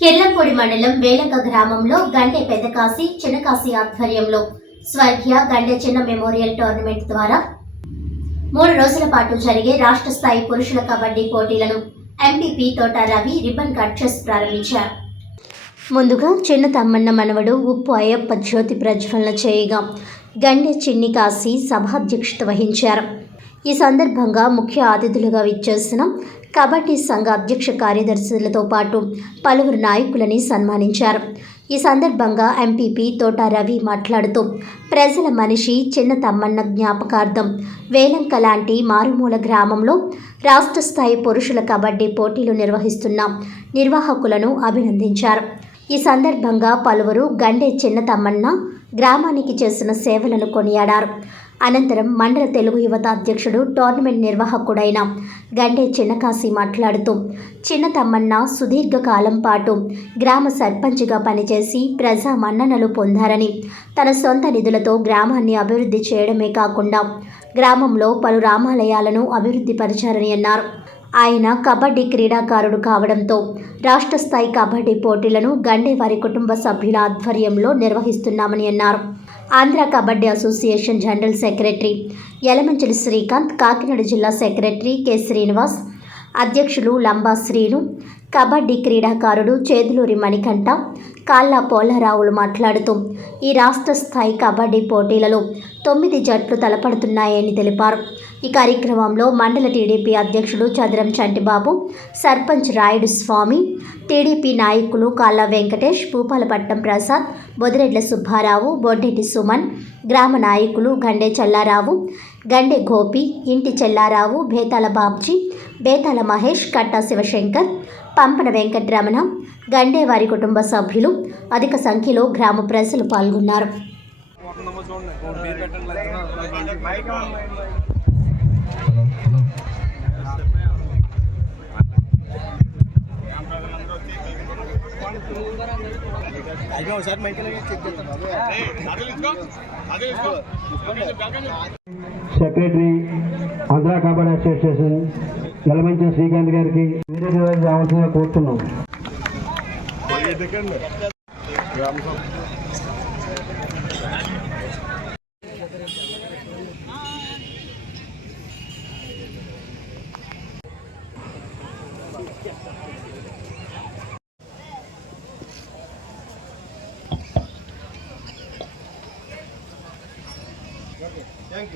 కెల్లంపొడి మండలం వేలక గ్రామంలో గండె పెద్దకాశి చిన్నకాశి ఆధ్వర్యంలో స్వర్గీయ గండె చిన్న మెమోరియల్ టోర్నమెంట్ ద్వారా మూడు రోజుల పాటు జరిగే రాష్ట్ర స్థాయి పురుషుల కబడ్డీ పోటీలను ఎంపీపీ తోట రవి రిబ్బన్ కట్ చేసి ప్రారంభించారు. ముందుగా చిన్న తమ్మన్న మనవడు ఉప్పు అయ్యప్ప జ్యోతి ప్రజ్వలన చేయగా గండె చిన్ని కాశీ సభాధ్యక్షత వహించారు. ఈ సందర్భంగా ముఖ్య అతిథులుగా విచ్చేసిన కబడ్డీ సంఘ అధ్యక్ష కార్యదర్శులతో పాటు పలువురు నాయకులని సన్మానించారు. ఈ సందర్భంగా ఎంపీపీ తోట రవి మాట్లాడుతూ ప్రజల మనిషి చిన్న తమ్మన్న జ్ఞాపకార్థం. వేలంక లాంటి మారుమూల గ్రామంలో రాష్ట్ర స్థాయి పురుషుల కబడ్డీ పోటీలు నిర్వహిస్తున్న నిర్వాహకులను అభినందించారు. ఈ సందర్భంగా పలువురు గండే చిన్న తమ్మన్న గ్రామానికి చేసిన సేవలను కొనియాడారు. అనంతరం మండల తెలుగు యువత అధ్యక్షుడు టోర్నమెంట్ నిర్వాహకుడైన గండే చిన్నకాశి మాట్లాడుతూ చిన్న తమ్మన్న సుదీర్ఘకాలం పాటు గ్రామ సర్పంచ్గా పనిచేసి ప్రజా మన్ననలు పొందారని తన సొంత నిధులతో గ్రామాన్ని అభివృద్ధి చేయడమే కాకుండా గ్రామంలో పలు రామాలయాలను అభివృద్ధి పరిచారని అన్నారు. ఆయన కబడ్డీ క్రీడాకారుడు కావడంతో రాష్ట్ర స్థాయి కబడ్డీ పోటీలను గండే వారి కుటుంబ సభ్యుల ఆధ్వర్యంలో నిర్వహిస్తున్నామని అన్నారు. Andhra kabaddi association general secretary Yalamanchili Srikanth Kakinada జిల్లా సెక్రటరీ కె శ్రీనివాస్ అధ్యక్షులు లంబా శ్రీను కబడ్డీ క్రీడాకారుడు చేదులూరి మణికంఠ కాళ్ళ పోలారావులు మాట్లాడుతూ ఈ రాష్ట్ర స్థాయి కబడ్డీ పోటీలలో తొమ్మిది జట్లు తలపడుతున్నాయని తెలిపారు. ఈ కార్యక్రమంలో మండల టీడీపీ అధ్యక్షుడు చదరం చంటిబాబు సర్పంచ్ రాయుడు స్వామి టీడీపీ నాయకులు కాళ్ళ వెంకటేష్ భూపాలపట్నం ప్రసాద్ బొదిరెడ్ల సుబ్బారావు బొడ్డెడ్డి సుమన్ గ్రామ నాయకులు గండే చల్లారావు గండె గోపి ఇంటి చెల్లారావు బేతాల బాబ్జీ బేతాల మహేష్ కట్టా శివశంకర్ పంపన వెంకటరమణ గండే వారి కుటుంబ సభ్యులు అధిక సంఖ్యలో గ్రామ ప్రజలు పాల్గొన్నారు. అయినా ఒకసారి check secretary Andhra kabaddi association Yalamanchi Srikanth గారికి వేరే రివైజ్ రావాల్సిందిగా కోరుతున్నాం. All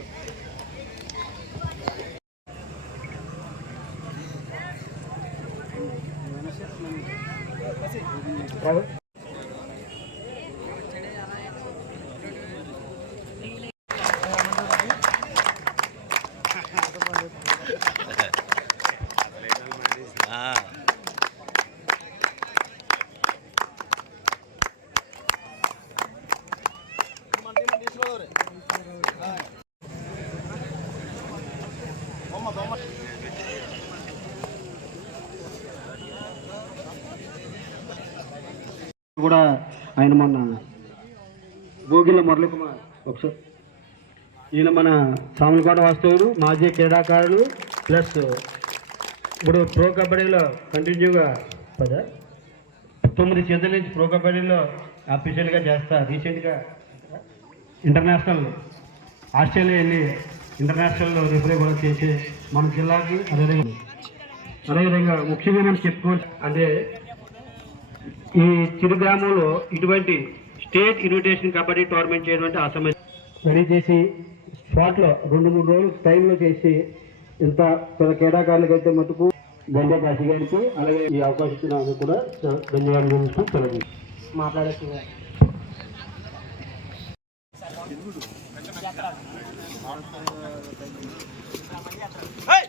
right. కూడా ఆయన మన గోగిల మురళి కుమార్ ఒకసారి ఈయన మన సామలకోట వాస్తవుడు మాజీ క్రీడాకారుడు ప్లస్ ఇప్పుడు ప్రో కబడ్డీలో కంటిన్యూగా పదా. తొమ్మిది చేతుల నుంచి ప్రో కబడ్డీలో అఫీషియల్గా చేస్తా రీసెంట్గా ఇంటర్నేషనల్ ఆస్ట్రేలియా వెళ్ళి ఇంటర్నేషనల్ రిఫరీ కూడా చేసి మన జిల్లాకి అదేవిధంగా అదేవిధంగా ముఖ్యంగా మనం చెప్పుకోవచ్చు అంటే ఈ చిరుగ్రామంలో ఇటువంటి స్టేట్ ఇన్విటేషన్ కబడ్డీ టోర్నమెంట్ చేయడం ఆ సమయం రెడీ చేసి స్పాట్లో రెండు మూడు రోజులు టైంలో చేసి ఇంత పెద్ద క్రీడాకారులకు అయితే మటుకు గండే కాశీ గారికి అలాగే ఈ అవకాశం ఇచ్చిన కూడా ధన్యవాదాలు గురించి తెలియదు మాట్లాడే Hey!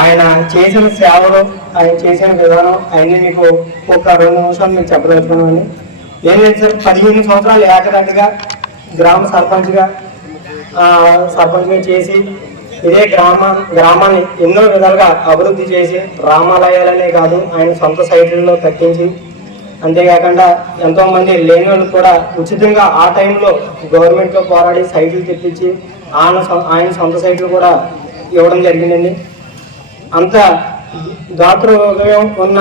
ఆయన చేసిన సేవలు ఆయన చేసిన విధానం అవన్నీ మీకు ఒక రెండు నిమిషాలు మీకు చెప్పదలుచుకున్నాను. ఏం లేదు సార్ పదిహేను సంవత్సరాలు ఏకదాటిగా గ్రామ సర్పంచ్గా సర్పంచ్గా చేసి ఇదే గ్రామ గ్రామాన్ని ఎన్నో విధాలుగా అభివృద్ధి చేసి రామాలయాలనే కాదు ఆయన సొంత సైట్లలో కట్టించి అంతేకాకుండా ఎంతోమంది లేని వాళ్ళు కూడా ఉచితంగా ఆ టైంలో గవర్నమెంట్తో పోరాడి సైట్లు తెప్పించి ఆయన ఆయన సొంత సైట్లు కూడా ఇవ్వడం జరిగిందండి. అంత దాతృ ఉన్న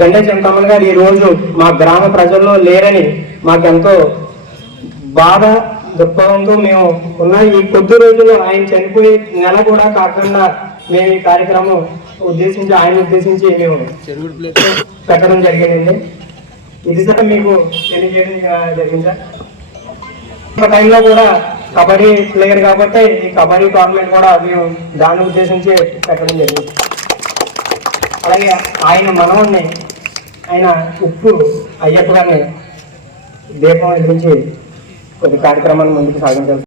గండే చింతమ్మన్ గారు ఈ రోజు మా గ్రామ ప్రజల్లో లేరని మాకెంతో బాధ దుఃఖంతో మేము ఉన్న ఈ కొద్ది రోజులు ఆయన చనిపోయి నెల కూడా కాకుండా మేము ఈ కార్యక్రమం ఉద్దేశించి ఆయన ఉద్దేశించి మేము పెట్టడం జరిగిందండి. ఇది సార్ మీకు తెలియజేయడం జరిగిందా? ఒక టైంలో కూడా కబడ్డీ ప్లేయర్ కాబట్టి ఈ కబడ్డీ టోర్నమెంట్ కూడా మేము దాని ఉద్దేశించి పెట్టడం జరిగింది. అలాగే ఆయన మనవణ్ణి ఆయన ఉప్పు అయ్యప్ప గారిని దీపం వెలిగించి కొద్ది కార్యక్రమాన్ని ముందుకు సాగించాలి